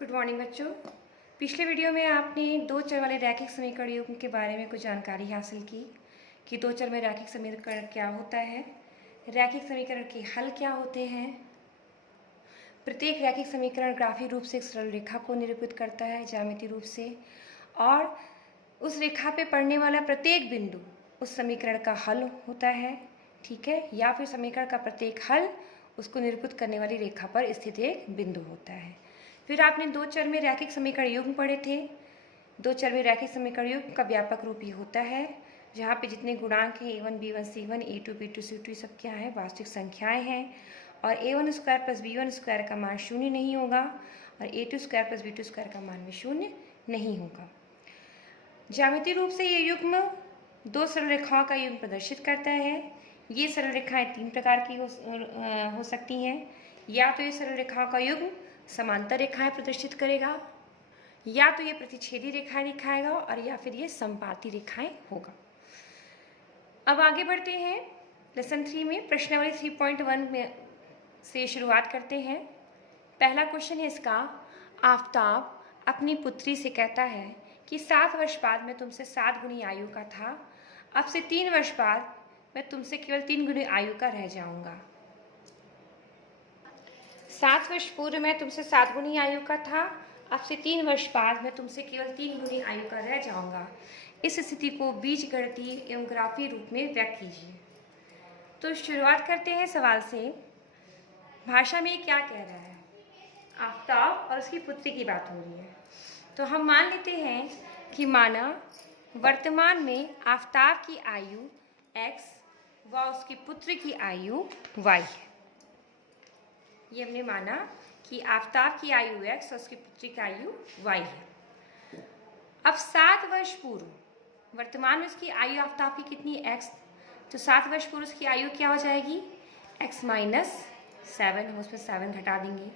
Good morning बच्चों। पिछले video में आपने दो चर वाले रैखिक समीकरण युग्म के बारे में कुछ जानकारी हासिल की कि दो चर में रैखिक समीकरण क्या होता है, रैखिक समीकरण के हल क्या होते हैं। प्रत्येक रैखिक समीकरण ग्राफीय रूप से एक सरल रेखा को निरूपित करता है ज्यामितीय रूप से, और उस रेखा पे पड़ने वाला प्रत्येक बिंदु उस समीकरण का हल होता है, ठीक है। या फिर समीकरण का प्रत्येक हल उसको निरूपित करने वाली रेखा पर स्थित एक बिंदु होता है। फिर आपने दो चर में रैखिक समीकरण युग्म पढ़े थे। दो चर में रैखिक समीकरण युग्म का व्यापक रूप ये होता है जहाँ पे जितने गुणांक हैं a1 b1 c1 a2 b2 c2 सब क्या है, वास्तविक संख्याएं हैं, और a1 square plus b1 square का मान शून्य नहीं होगा और a2 square plus b2 square का मान भी शून्य नहीं होगा। ज्यामितीय रूप से ये युग्म दो सरल रेखाओं का युग्म प्रदर्शित करता है। ये सरल रेखाएं तीन प्रकार की हो सकती हैं। या तो ये सरल रेखाओं का युग्म समांतर रेखाएं प्रदर्शित करेगा, या तो ये प्रतिच्छेदी रेखाएं दिखाएगा, और या फिर ये समपाती रेखाएं होगा। अब आगे बढ़ते हैं लेसन 3 में। प्रश्नावली 3.1 में से शुरुआत करते हैं। पहला क्वेश्चन है इसका, आफताब अपनी पुत्री से कहता है कि 7 वर्ष बाद मैं तुमसे 7 गुनी आयु का था, अब से 3 वर्ष बाद मैं तुमसे केवल 3 गुनी आयु का रह जाऊंगा। 7 वर्ष पूर्व मैं तुमसे 7 गुनी आयु का था, अब से 3 वर्ष बाद मैं तुमसे केवल 3 गुनी आयु का रह जाऊंगा। इस स्थिति को बीजगणितीय एवं ग्राफीय रूप में व्यक्त कीजिए। तो शुरुआत करते हैं सवाल से। भाषा में क्या कह रहा है? आफताब और उसकी पुत्री की बात हो रही है। तो हम मान लेते हैं कि माना वर्तमान में आफताब की आयु x व उसकी पुत्री की आयु y है। ये हमने माना कि आफताब की आयु x और उसकी पुत्री की आयु y है। अब 7 वर्ष पूर्व वर्तमान में उसकी आयु आफताब की कितनी x, तो 7 वर्ष पूर्व उसकी आयु क्या हो जाएगी? x माइनस 7, हम उसमें 7 घटा देंगे।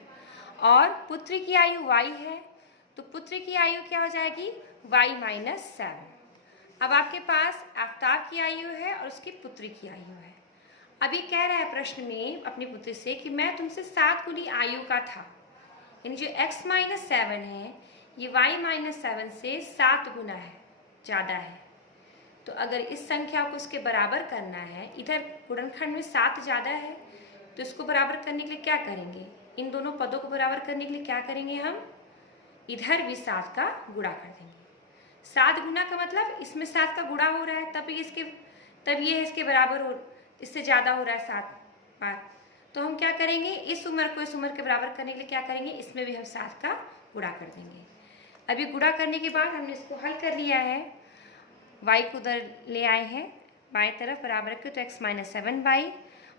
और पुत्री की आयु y है, तो पुत्री की आयु क्या हो जाएगी? y minus 7। अब आपके पास आफताब की आयु है और उसकी पुत्री की आयु है। अभी कह रहा है प्रश्न में अपनी पुत्री से कि मैं तुमसे 7 गुनी आयु का था, यानी जो x माइनस 7 है ये y माइनस 7 से 7 गुना है, ज़्यादा है। तो अगर इस संख्या को इसके बराबर करना है, इधर गुणनखंड में 7 ज़्यादा है, तो इसको बराबर करने के लिए क्या करेंगे? इन दोनों पदों को बराबर करने के लिए क्या करेंगे? हम इधर भी 7 का गुणा कर देंगे। 7 गुना का मतलब इसमें 7 का गुणा हो रहा है, तब ये इसके बराबर हो, इससे ज़्यादा हो रहा है 7 बार। तो हम क्या करेंगे? इस उम्र को इस उम्र के बराबर करने के लिए क्या करेंगे? इसमें भी हम 7 का गुणा कर देंगे। अभी गुणा करने के बाद हमने इसको हल कर लिया है, y को उधर ले आए हैं बाएं तरफ बराबर रखे, तो x माइनस 7y,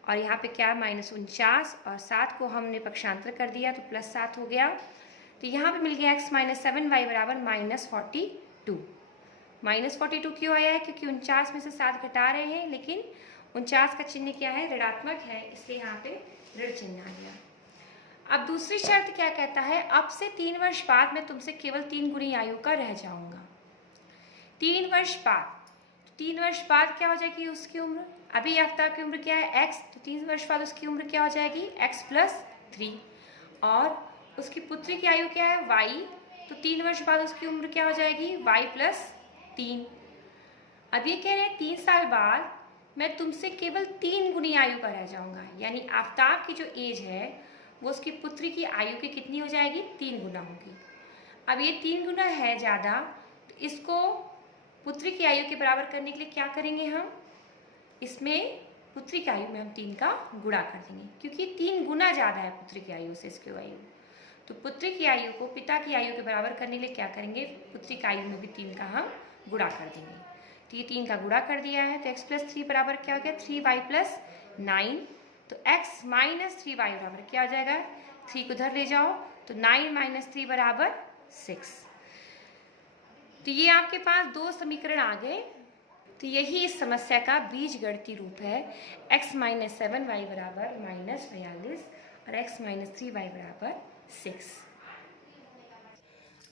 और यहाँ पे क्या माइनस 49, और 7 को हमने पक्षांतर कर दिया तो प्लस 7 हो गया। तो यहाँ पे मिल गया x माइनस 7y बराबर माइनस 42। माइनस 42 क्यों आया है? क्योंकि 49 में से 7 घटा रहे हैं, लेकिन 49 का चिन्ह क्या है? ऋणात्मक है, इसलिए यहाँ पे ऋण चिन्ह आ गया। अब दूसरी शर्त क्या कहता है? अब से 3 वर्ष बाद मैं तुमसे केवल 3 गुनी आयु का रह जाऊंगा। 3 वर्ष बाद, तो 3 वर्ष बाद क्या हो जाएगी उसकी उम्र? अभी आफताब की उम्र क्या है? x, तो 3 वर्ष बाद उसकी उम्र क्या हो जाएगी? x plus 3। और उसकी पुत्री की आयु क्या है? y, तो 3 वर्ष बाद उसकी उम्र क्या हो जाएगी? y plus 3। अब ये कह रहे हैं 3 साल बाद मैं तुमसे केवल 3 गुनी आयु का रह जाऊंगा, यानी आफताब की जो एज है वो उसकी पुत्री की आयु की कितनी हो जाएगी? 3 गुना होगी। अब ये 3 गुना है ज़्यादा, तो इसको पुत्री की आयु के बराबर करने के लिए क्या करेंगे? हम इसमें पुत्री की आयु में हम 3 का गुणा कर देंगे, क्योंकि 3 गुना ज़्यादा है पुत्री की आयु से इसकी आयु। तो पुत्री की आयु को पिता की आयु के बराबर करने के लिए क्या करेंगे? पुत्री की आयु में भी 3 का हम गुणा कर देंगे। तो ये 3 का गुणा कर दिया है, तो x प्लस 3 बराबर क्या हो गया? 3y plus 9। तो x माइनस 3y बराबर क्या हो जाएगा? 3 को उधर ले जाओ, तो 9 माइनस 3 बराबर 6। तो ये आपके पास दो समीकरण आ गए। तो यही इस समस्या का बीजगणितीय रूप है। x माइनस 7y बराबर माइनस 42 और x माइनस 3y बराबर 6।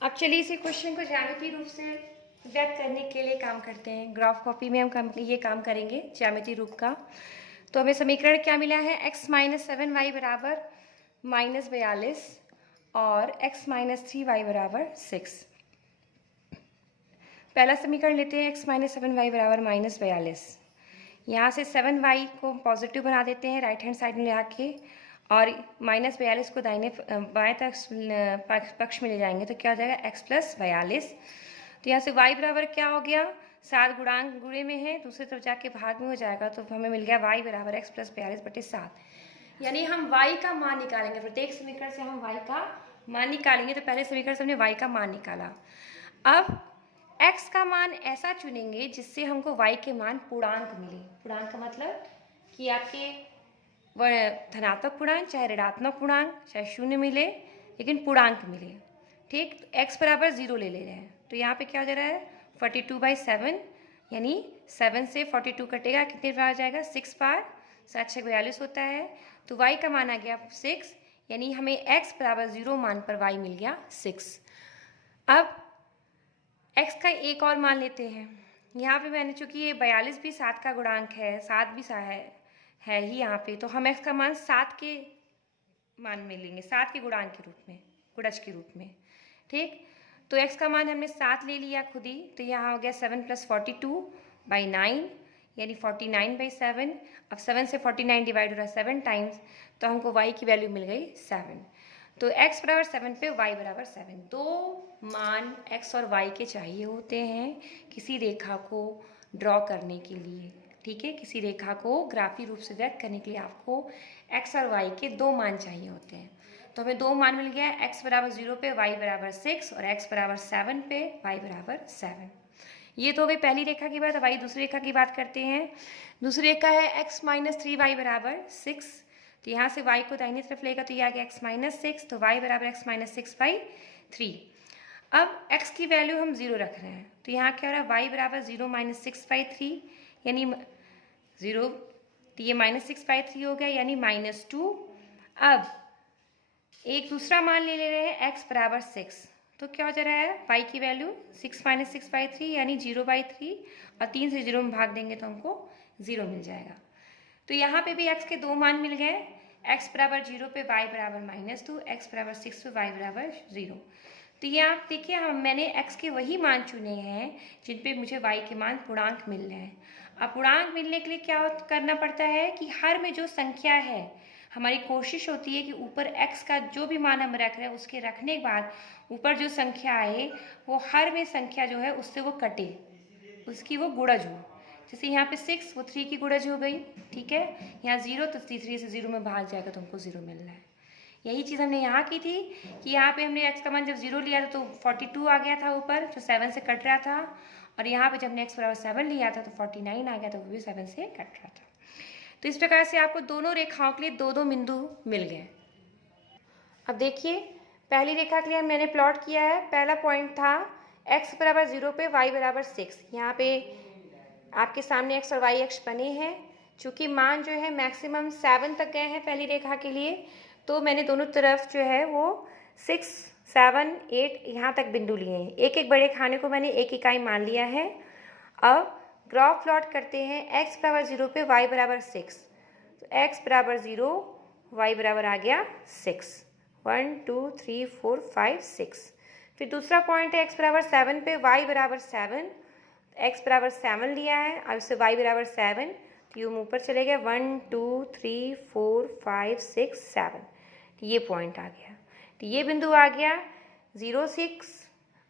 अब चलिए इसी क्वेश्चन को ज्यामितीय रूप से व्यक्त करने के लिए काम करते हैं। ग्राफ कॉपी में हम ये काम करेंगे ज्यामितीय रूप का। तो हमें समीकरण क्या मिला है? x माइनस 7y बराबर माइनस 42 और x माइनस 3y बराबर 6। पहला समीकरण लेते हैं, x माइनस 7y बराबर माइनस 42। यहाँ से 7y को पॉजिटिव बना देते हैं राइट हैंड साइड में ले आके, और माइनस 42 को दाहिने बाएं पक्ष में ले जाएंगे तो क्या हो जाएगा x प्लस 42। तो यहाँ से y बराबर क्या हो गया, 7 गुणांक गुणे में है, दूसरी तरफ जाके भाग में हो जाएगा, तो हमें मिल गया y बराबर x प्लस 42/7। यानी हम y का मान निकालेंगे, प्रत्येक समीकरण से हम y का मान निकालेंगे। तो पहले समीकरण से हमने y का मान निकाला। अब x का मान ऐसा चुनेंगे जिससे हमको y के मान पूर्णांक मिले। पूर्णांक का मतलब कि आपके धनात्मक पूर्णांक चाहे ऋणात्मक पूर्णांक चाहे शून्य मिले, लेकिन पूर्णांक मिले। ठीक, तो x बराबर 0 ले रहे हैं, तो यहाँ पे क्या हो जा रहा है 42/7, यानी 7 से 42 कटेगा, कितने बार आ जाएगा 6 बार, 7 6 42 होता है। तो y का मान आ गया 6, यानी हमें x बराबर 0 मान पर y मिल गया 6। अब x का एक और मान लेते हैं। यहाँ पे मैंने, चूंकि ये 42 भी 7 का गुणांक है, 7 भी है ही यहाँ पे, तो हम x का मान 7 के मान में लेंगे, 7 के गुणांक के रूप में, गुणज के रूप में। ठीक, तो x का मान हमने 7 ले लिया खुद ही, तो यहाँ हो गया 7 + 42/9, यानी 49/7। अब 7 से 49 डिवाइड हो रहा है 7 टाइम्स, तो हमको y की वैल्यू मिल गई 7। तो x बराबर 7 पे y बराबर 7। दो मान x और y के चाहिए होते हैं किसी रेखा को ड्रॉ करने के लिए। ठीक है, किसी रेखा को ग्राफी रूप से व्यक्त करने के लिए आपको x और y के दो मान चाहिए होते हैं। तो हमें दो मान मिल गया, x बराबर 0 पे y बराबर 6 और x बराबर 7 पे y बराबर 7। ये तो हो गई पहली रेखा की बात। अब आइए दूसरी रेखा की बात करते हैं। दूसरी रेखा है x माइनस 3y बराबर 6। तो यहाँ से y को दाहिनी तरफ लेगा तो ये आ गया x माइनस 6, तो y बराबर x माइनस 6/3। अब x की वैल्यू हम 0 रख रहे हैं, तो यहाँ क्या हो रहा है y बराबर 0 माइनस 6/3, यानी 0, तो ये माइनस 6/3 हो गया, यानी -2। अब एक दूसरा मान ले रहे हैं x बराबर 6, तो क्या हो जा रहा है y की वैल्यू 6 माइनस 6/3 यानी 0/3, और 3 से 0 में भाग देंगे तो हमको 0 मिल जाएगा। तो यहाँ पे भी x के दो मान मिल गए, x बराबर 0 पे y बराबर -2, x बराबर 6 पे y बराबर 0। तो ये आप देखिए, मैंने x के वही मान चुने हैं जिन पे मुझे y के मान पूर्णांक मिल रहे हैं। अब पूर्णांक मिलने के लिए क्या करना पड़ता है कि हर में जो संख्या है, हमारी कोशिश होती है कि ऊपर x का जो भी मान हम रख रहे हैं उसके रखने के बाद ऊपर जो संख्या आए वो हर में संख्या जो है उससे वो कटे, उसकी वो गुणज हो। जैसे यहाँ पे 6 वो 3 की गुणज हो गई। ठीक है, यहाँ 0 तो 3 से 0 में भाग जाएगा तो हमको 0 मिल रहा है। यही चीज़ हमने यहाँ की थी कि यहाँ पे हमने x का मान जब 0 लिया था तो 42 आ गया था ऊपर, जो 7 से कट रहा था, और यहाँ पे जब हमने x बराबर 7 लिया था तो 49 आ गया था, वो भी 7 से कट रहा था। तो इस प्रकार से आपको दोनों रेखाओं के लिए दो दो बिंदु मिल गए। अब देखिए, पहली रेखा के लिए मैंने प्लॉट किया है। पहला पॉइंट था x बराबर 0 पे y बराबर 6। यहाँ पे आपके सामने x और y अक्ष बने हैं। चूँकि मान जो है मैक्सिमम 7 तक गए हैं पहली रेखा के लिए, तो मैंने दोनों तरफ जो है वो 6, 7, 8 यहाँ तक बिंदु लिए हैं। एक एक बड़े खाने को मैंने एक इकाई मान लिया है। अब ग्राफ प्लॉट करते हैं। x बराबर 0 पे y बराबर 6, तो x बराबर 0, y बराबर आ गया 6, 1 2 3 4 5 6। फिर दूसरा पॉइंट है x बराबर 7 पे y बराबर 7, x बराबर 7 लिया है, अब इससे y बराबर 7, तो ये ऊपर चले गए 1 2 3 4 5 6 7, तो ये पॉइंट आ गया। तो ये बिंदु आ गया 0 6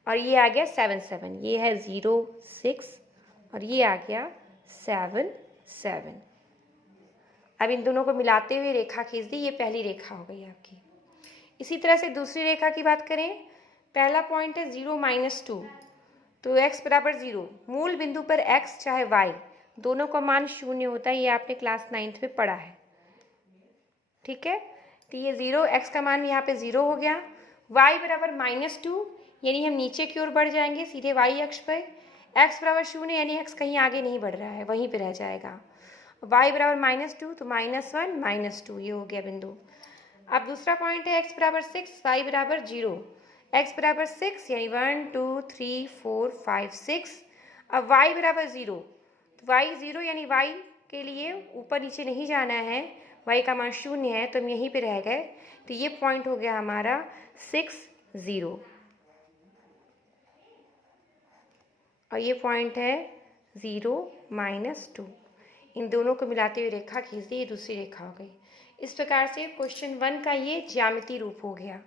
और ये आ गया 7 7, ये है 0 6 और ये आ गया 7 7। अब इन दोनों को मिलाते हुए रेखा खींच दी, ये पहली रेखा हो गई आपकी। इसी तरह से दूसरी रेखा की बात करें, पहला पॉइंट है 0 -2, तो x बराबर 0, मूल बिंदु पर x चाहे y दोनों का मान 0 होता है, ये आपने क्लास 9th में पढ़ा है। ठीक है, तो ये 0, x का मान यहाँ पे 0 हो गया। y बराबर -2, यानी हम नीचे की ओर बढ़ जाएंगे सीधे y अक्ष पर। x बराबर 0 यानी x कहीं आगे नहीं बढ़ रहा है, वहीं पे रह जाएगा। y बराबर -2, तो -1 -2, ये हो गया बिंदु। अब दूसरा पॉइंट है x बराबर 6, y बराबर 0। x बराबर 6 यानी 1 2 3 4 5 6। अब y बराबर 0, तो y 0 यानी y के लिए ऊपर नीचे नहीं जाना है, y का मान 0 है तो हम यहीं पे रह गए, तो ये पॉइंट हो गया हमारा 6 0, और ये पॉइंट है 0 -2। इन दोनों को मिलाते हुए रेखा खींच दी, ये दूसरी रेखा हो गई। इस प्रकार से क्वेश्चन 1 का ये ज्यामितीय रूप हो गया।